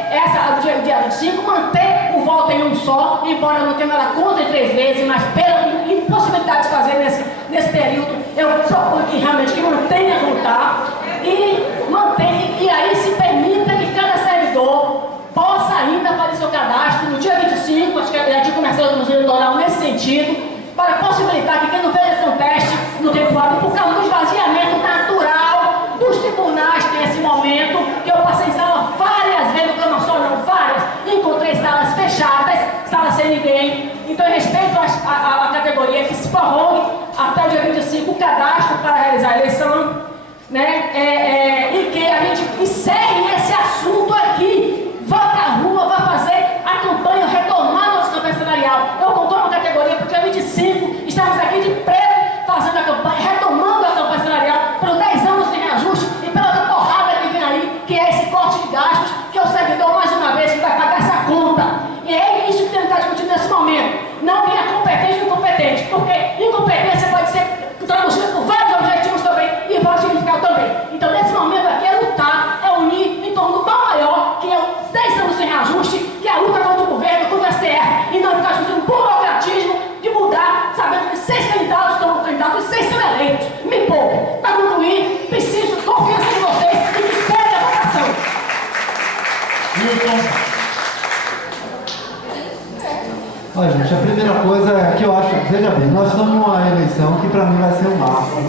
dia 25, manter o voto em um só, embora não tenha nada contra em 3 vezes, mas pela impossibilidade de fazer nesse período, eu proponho que realmente que mantenha como está, e aí se permita que cada servidor possa ainda fazer seu cadastro no dia 25, acho que já tinha começado o Conselho Eleitoral nesse sentido, para possibilitar que quem não fez esse teste no tempo hábil, por causa do esvaziamento natural dos tribunais nesse momento, que eu passei em sala várias vezes, não só não, várias, encontrei salas fechadas, salas sem ninguém, então em respeito à categoria que se prorrogue até o dia 25 o cadastro para realizar a eleição, né, e que a gente encerre esse assunto aqui. Vá para a rua, vá fazer a campanha, retomar a nossa campanha salarial. Eu concordo com a categoria, porque dia 25 estamos aqui de preto fazendo a campanha, retomando a campanha salarial pelos 10 anos sem reajuste e pela outra porrada que vem aí, que é esse corte de gastos, que é o servidor, mais uma vez, que vai pagar essa conta. E é isso que temos que estar discutindo nesse momento. Não quem é competente ou incompetente, porque incompetência pode ser traduzida por vários objetivos também e vários significados também. Então, nesse momento aqui é lutar, é unir em torno do mal maior, que é os 10 anos sem reajuste, que é a luta contra o governo, contra o STF, e não ficar discutindo burocratismo de mudar, sabendo que 6 candidatos estão candidatos e 6 são eleitos. Me poupe. Para concluir, preciso de confiança em vocês e que esperem a votação. Olha, gente, a primeira coisa é que eu acho, veja bem, nós estamos numa eleição que para mim vai ser um marco,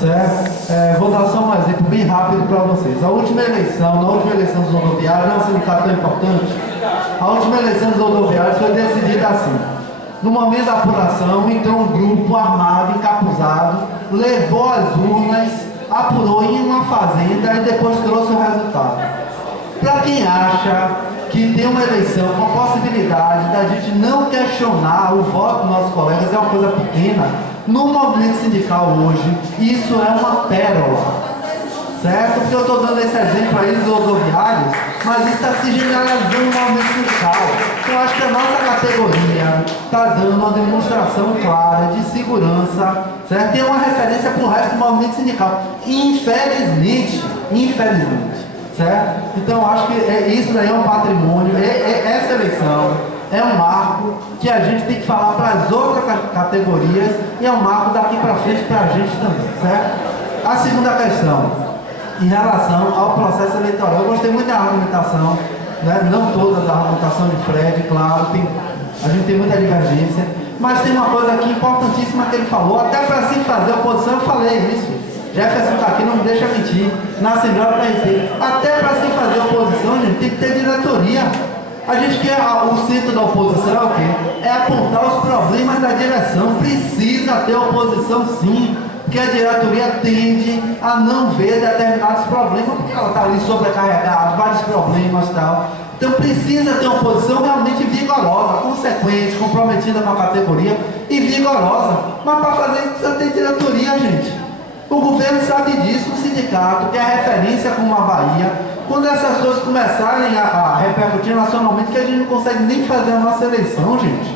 certo? Vou dar só um exemplo bem rápido para vocês. Na última eleição dos rodoviários, não é um sindicato tão importante, a última eleição dos rodoviários foi decidida assim. No momento da apuração, entrou um grupo armado, encapuzado, levou as urnas, apurou em uma fazenda e depois trouxe o resultado. Para quem acha que tem uma eleição com a possibilidade da gente não questionar o voto dos nossos colegas, é uma coisa pequena. No movimento sindical hoje, isso é uma pérola, certo? Porque eu estou dando esse exemplo aí dos rodoviários, mas isso está se generalizando no movimento sindical. Eu acho que a nossa categoria está dando uma demonstração clara de segurança, certo? Tem uma referência para o resto do movimento sindical. Infelizmente, certo? Então eu acho que isso daí é um patrimônio, essa eleição é um marco que a gente tem que falar para as outras categorias e é um marco daqui para frente para a gente também, certo? A segunda questão, em relação ao processo eleitoral, eu gostei muito da argumentação, né? Não toda a argumentação de Fred, claro, a gente tem muita divergência, mas tem uma coisa aqui importantíssima que ele falou, até para se fazer oposição, eu falei isso. Jefferson está aqui, não me deixa mentir, na Assembleia do PRT. Até para se fazer oposição, gente, tem que ter diretoria. A gente quer, o centro da oposição é o quê? É apontar os problemas da direção. Precisa ter oposição sim, porque a diretoria tende a não ver determinados problemas, porque ela está ali sobrecarregada, vários problemas e tal. Então precisa ter uma oposição realmente vigorosa, consequente, comprometida com a categoria e vigorosa. Mas para fazer isso precisa ter diretoria, gente. O governo sabe disso, o sindicato, que é a referência como a Bahia, quando essas coisas começarem a repercutir nacionalmente, que a gente não consegue nem fazer a nossa eleição, gente.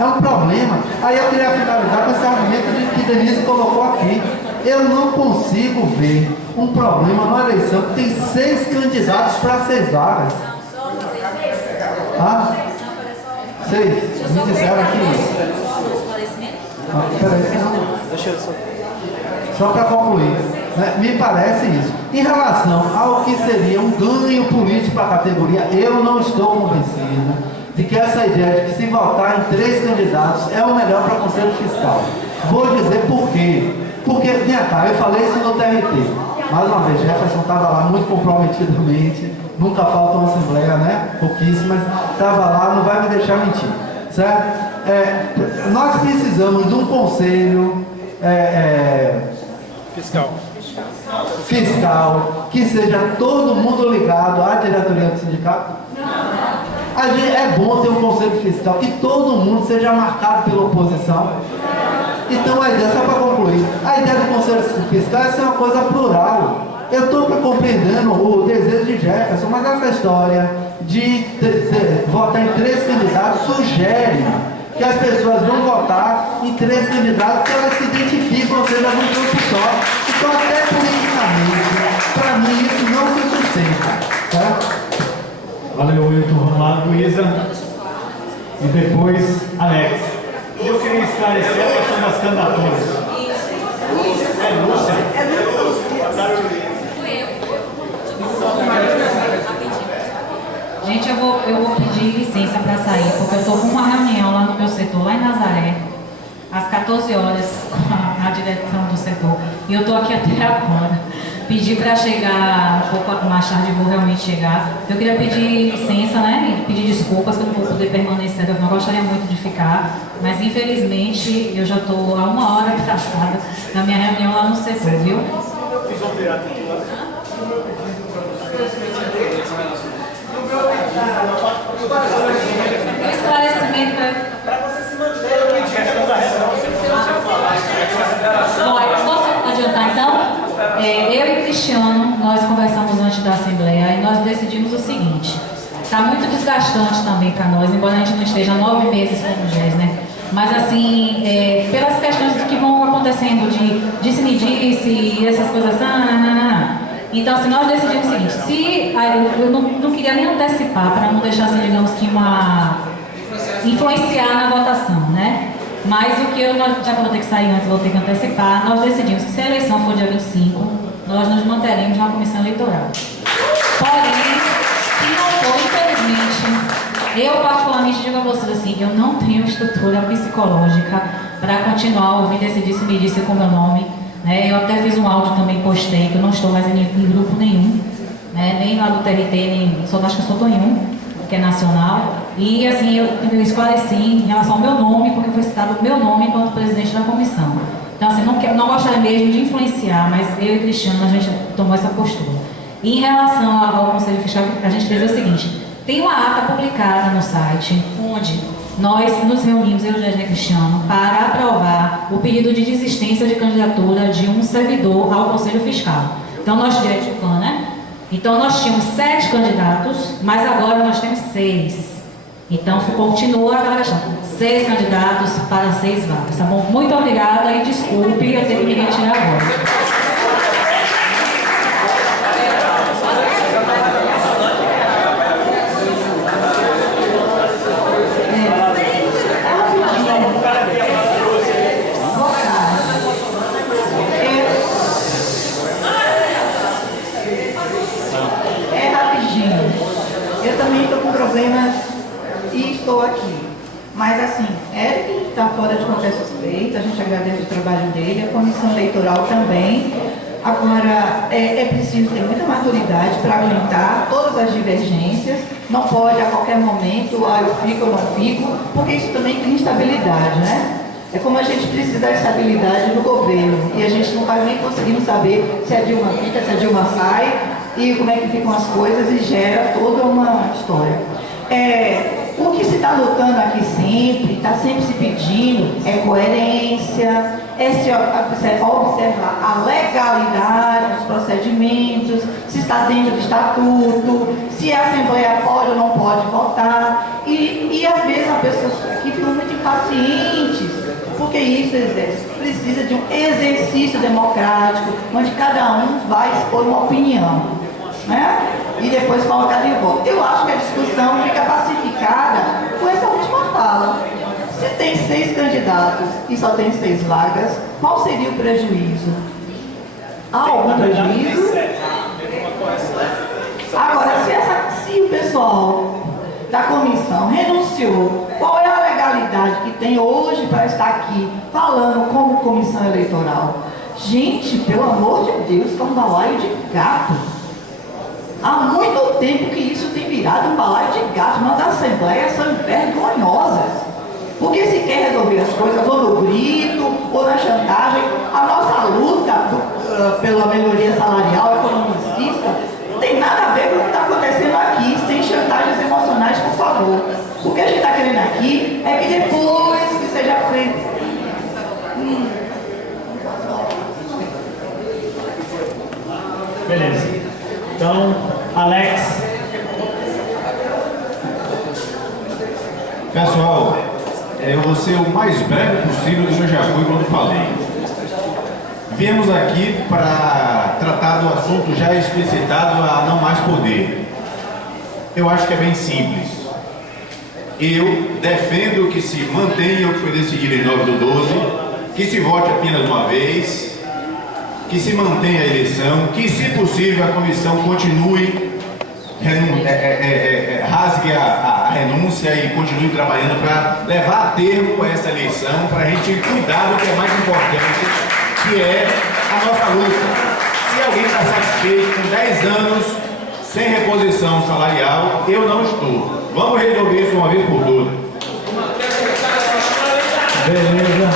É um problema. Aí eu queria finalizar com esse argumento que Denise colocou aqui. Eu não consigo ver um problema numa eleição que tem 6 candidatos para 6 vagas. Ah? 6? Me disseram aqui. Peraí, não. Só para concluir, né, me parece isso. Em relação ao que seria um ganho político para a categoria, eu não estou convencido de que essa ideia de que se votar em 3 candidatos é o melhor para o Conselho Fiscal. Vou dizer por quê. Porque, vem cá, eu falei isso no TRT. Mais uma vez, Jefferson estava lá muito comprometidamente, nunca falta uma assembleia, né? Pouquíssimas, estava lá, não vai me deixar mentir, certo? Nós precisamos de um conselho fiscal que seja todo mundo ligado à diretoria do sindicato. É bom ter um conselho fiscal que todo mundo seja marcado pela oposição. Então a ideia, só para concluir, a ideia do conselho fiscal é ser uma coisa plural. Eu estou compreendendo o desejo de Jefferson, mas essa história de votar em 3 candidatos sugere que as pessoas vão votar em 3 candidatos que elas se identificam, ou seja, num grupo só. Então, até politicamente, para mim, isso não se sustenta. Tá? Valeu, Wilton. Vamos lá, Luísa. E depois, Alex. Eu queria esclarecer a questão das candidaturas. É Lúcia? Gente, eu vou pedir licença para sair, porque eu estou com uma reunião lá no meu setor, lá em Nazaré, às 14 horas, com a direção do setor. E eu estou aqui até agora. Pedi para chegar um pouco mais tarde, vou realmente chegar. Eu queria pedir licença, né? E pedir desculpas que eu não vou poder permanecer, eu não gostaria muito de ficar. Mas infelizmente eu já estou há 1 hora atrasada na minha reunião lá no setor, viu? O esclarecimento para você se manter. Posso adiantar então? Eu e Cristiano, nós conversamos antes da Assembleia e nós decidimos o seguinte: está muito desgastante também para nós, embora a gente não esteja 9 meses com o GES, né? Mas assim, pelas questões que vão acontecendo de disse-me-disse e essas coisas assim, então assim, nós decidimos o seguinte: eu não queria nem antecipar para não deixar assim, digamos que influenciar na votação, né? Mas o que já que eu vou ter que sair antes, vou ter que antecipar, nós decidimos que se a eleição for dia 25, nós nos manteremos na comissão eleitoral. Porém, se não for, infelizmente, eu particularmente digo a vocês assim, eu não tenho estrutura psicológica para continuar ouvindo esse disse-me-disse com meu nome, né? Eu até fiz um áudio também, postei, que eu não estou mais em grupo nenhum, né? Nem lá do TRT, nem, acho que eu só estou em um, que é nacional. E assim, eu esclareci em relação ao meu nome, porque foi citado o meu nome enquanto presidente da comissão. Então assim, não gostaria mesmo de influenciar, mas eu e Cristiano, a gente tomou essa postura. E em relação ao Conselho Fiscal, a gente fez o seguinte: tem uma ata publicada no site, onde nós nos reunimos, eu e o Cristiano, para aprovar o pedido de desistência de candidatura de um servidor ao Conselho Fiscal. Então nós, direito de fã, né? Então nós tínhamos 7 candidatos, mas agora nós temos 6. Então continua aquela questão: 6 candidatos para 6 vagas, tá bom? Muito obrigada e desculpe eu ter que me retirar agora. Eu também estou com problemas e estou aqui. Mas assim, Eric está fora de qualquer suspeita, a gente agradece o trabalho dele, a comissão eleitoral também. Agora, é preciso ter muita maturidade para aguentar todas as divergências. Não pode a qualquer momento, eu fico ou não fico, porque isso também tem instabilidade, né? É como a gente precisa da estabilidade no governo e a gente não vai nem conseguindo saber se a Dilma fica, se a Dilma sai e como é que ficam as coisas e gera toda uma história. O que se está lutando aqui sempre, está sempre se pedindo, é coerência, se observar a legalidade dos procedimentos, se está dentro do estatuto, se a Assembleia pode ou não pode votar. E às vezes as pessoas aqui ficam muito impacientes, porque isso precisa de um exercício democrático, onde cada um vai expor uma opinião, né? E depois colocar de volta. Eu acho que a discussão fica pacificada com essa última fala. Se tem 6 candidatos e só tem 6 vagas, qual seria o prejuízo? Há algum prejuízo? Agora, se o pessoal da comissão renunciou. Qual é a legalidade que tem hoje para estar aqui falando como comissão eleitoral? Gente, pelo amor de Deus, que é um balaio de gato. Há muito tempo que isso tem virado um balaio de gato, mas as assembleias são vergonhosas. Porque se quer resolver as coisas ou no grito, ou na chantagem, a nossa luta pela melhoria salarial, economicista, não tem nada a ver com o que está acontecendo aqui, sem chantagens emocionais, por favor. O que a gente está querendo aqui é que depois que seja feito. Beleza. Então, Alex. Pessoal, eu vou ser o mais breve possível do que eu já fui quando falei. Viemos aqui para tratar do assunto já explicitado a não mais poder. Eu acho que é bem simples. Eu defendo que se mantenha o que foi decidido em 9/12, que se vote apenas uma vez, que se mantenha a eleição, que se possível a comissão continue, rasgue a renúncia e continue trabalhando para levar a termo essa eleição, para a gente cuidar do que é mais importante, que é a nossa luta. Se alguém está satisfeito com 10 anos sem reposição salarial, eu não estou. Vamos resolver isso uma vez por todas. Beleza.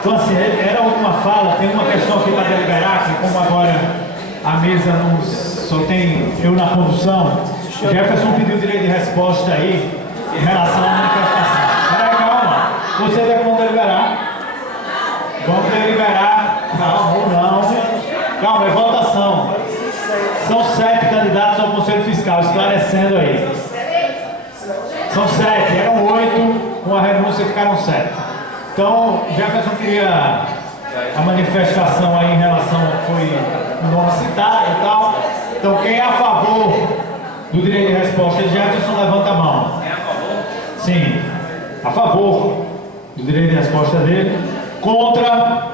Então assim, era a última fala, tem uma questão aqui para deliberar, que como agora a mesa só tem eu na condução, Jefferson pediu direito de resposta aí em relação à manifestação. Peraí, calma. Vocês é que vão deliberar. Vamos deliberar. Calma, ou não. Calma, é votação. São 7 candidatos ao Conselho Fiscal, esclarecendo aí. São 7, eram 8, com a renúncia ficaram 7. Então, Jefferson queria a manifestação aí em relação ao que foi o nome citado e tal. Então, quem é a favor do direito de resposta de Jefferson, levanta a mão. Sim, a favor do direito de resposta dele. Contra,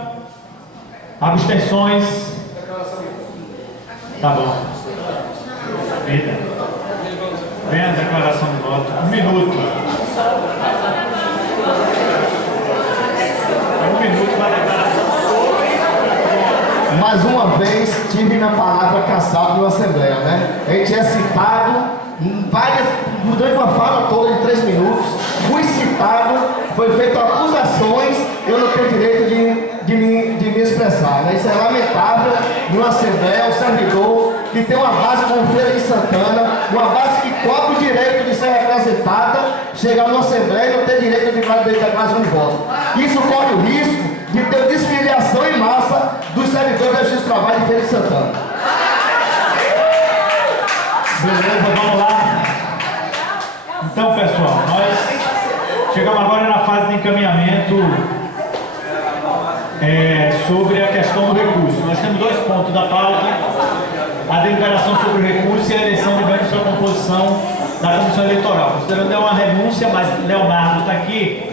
abstenções. Tá bom. Vem a declaração de voto. 1 minuto. 1 minuto para a declaração. Mais uma vez, tive na palavra caçado na Assembleia, né? A gente é citado em várias, durante uma fala toda de 3 minutos, fui citado, foi feito acusações, eu não tenho direito de me expressar, né? Isso é lamentável numa Assembleia, um servidor que tem uma base como Feira de Santana, uma base que cobra o direito de ser representada, chegar numa Assembleia e não ter direito de dar mais um voto. Isso corre o risco de ter desfiliação em massa dos servidores da Justiça do Trabalho de Feira de Santana. Beleza, vamos lá. Então, pessoal, nós chegamos agora na fase de encaminhamento sobre a questão do recurso. Nós temos 2 pontos da pauta: a deliberação sobre o recurso e a eleição de membros para a composição da Comissão Eleitoral. Considerando uma renúncia, mas Leonardo está aqui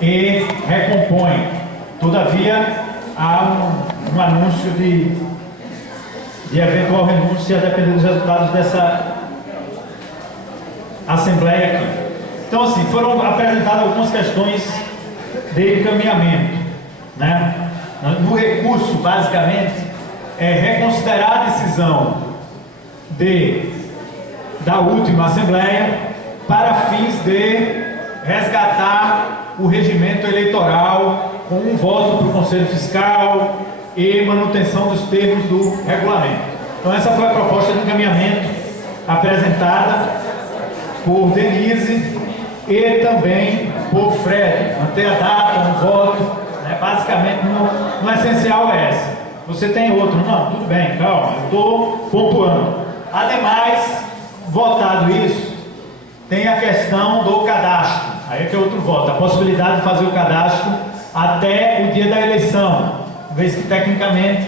e recompõe. Todavia, há um anúncio de eventual renúncia, dependendo dos resultados dessa Assembleia aqui. Então, assim, foram apresentadas algumas questões de encaminhamento, né? No recurso, basicamente, é reconsiderar a decisão da última Assembleia para fins de resgatar o regimento eleitoral com um voto para o Conselho Fiscal e manutenção dos termos do regulamento. Então essa foi a proposta de encaminhamento apresentada por Denise e também por Fred. Manter a data, um voto, né? Basicamente no essencial é essa. Você tem outro? Não, tudo bem, calma, eu estou pontuando. Ademais, votado isso, tem a questão do cadastro. Aí é que é outro voto, a possibilidade de fazer o cadastro até o dia da eleição, vez que tecnicamente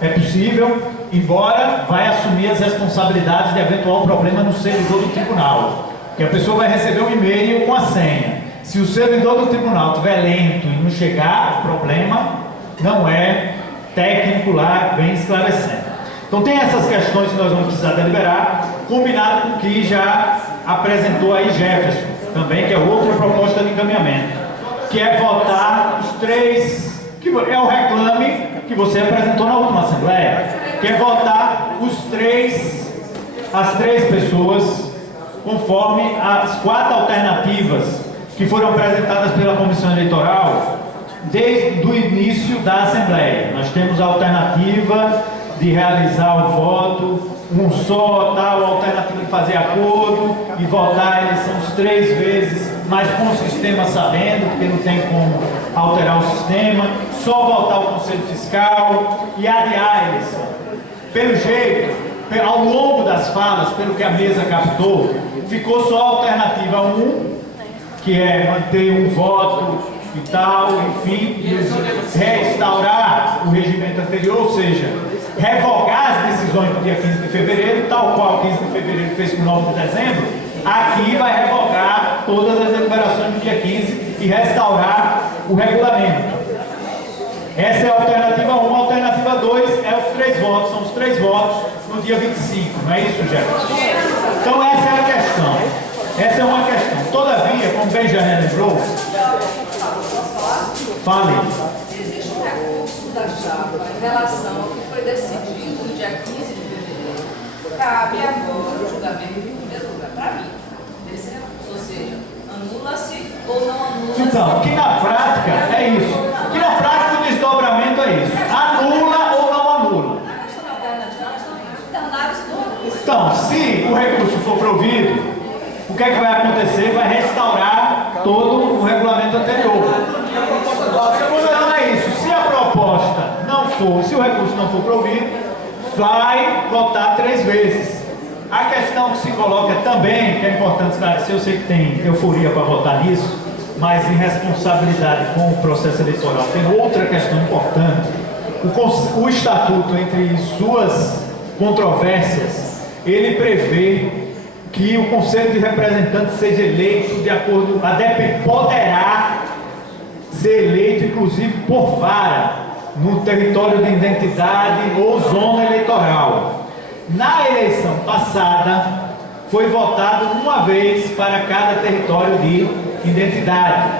é possível, embora vai assumir as responsabilidades de eventual problema no servidor do tribunal, que a pessoa vai receber um e-mail com a senha. Se o servidor do tribunal estiver lento e não chegar, o problema não é técnico lá, bem esclarecendo. Então tem essas questões que nós vamos precisar deliberar, combinado com o que já apresentou aí Jefferson, também, que é outra proposta de encaminhamento, que é votar os 3, que é o reclame que você apresentou na última Assembleia, que é votar as 3 pessoas conforme as 4 alternativas que foram apresentadas pela Comissão Eleitoral desde o início da Assembleia. Nós temos a alternativa de realizar o voto, um só, tal, a alternativa de fazer acordo e votar a eleição 3 vezes, mas com o sistema sabendo, porque não tem como alterar o sistema, só votar o Conselho Fiscal e adiar a eleição. Pelo jeito, ao longo das falas, pelo que a mesa captou, ficou só a alternativa 1, que é manter um voto e tal, enfim, restaurar o regimento anterior, ou seja, revogar as decisões do dia 15 de fevereiro, tal qual 15 de fevereiro fez com 9 de dezembro, aqui vai revogar todas as deliberações do dia 15 e restaurar o regulamento. Essa é a alternativa 1. A alternativa 2 é os 3 votos, são os 3 votos no dia 25, não é isso, Jefferson? Então essa é a questão. Essa é uma questão. Todavia, como bem já lembrou, fale. Se existe um recurso da chapa em relação ao que foi decidido no dia 15 de fevereiro, cabe agora o julgamento em primeiro lugar, para mim, desse recurso. Ou seja, anula-se ou não anula-se. Então, que na prática é isso. Que na prática o desdobramento é isso. Anula ou não anula. Então, se o recurso for provido, o que é que vai acontecer? Vai restaurar todo o regulamento anterior. Então é isso. Se a proposta não for, se o recurso não for provido, vai votar 3 vezes. A questão que se coloca também, que é importante esclarecer, eu sei que tem euforia para votar nisso, mas em responsabilidade com o processo eleitoral, tem outra questão importante. O estatuto, entre suas controvérsias, ele prevê que o Conselho de Representantes seja eleito de acordo, poderá ser eleito inclusive por vara no território de identidade ou zona eleitoral. Na eleição passada foi votado uma vez para cada território de identidade.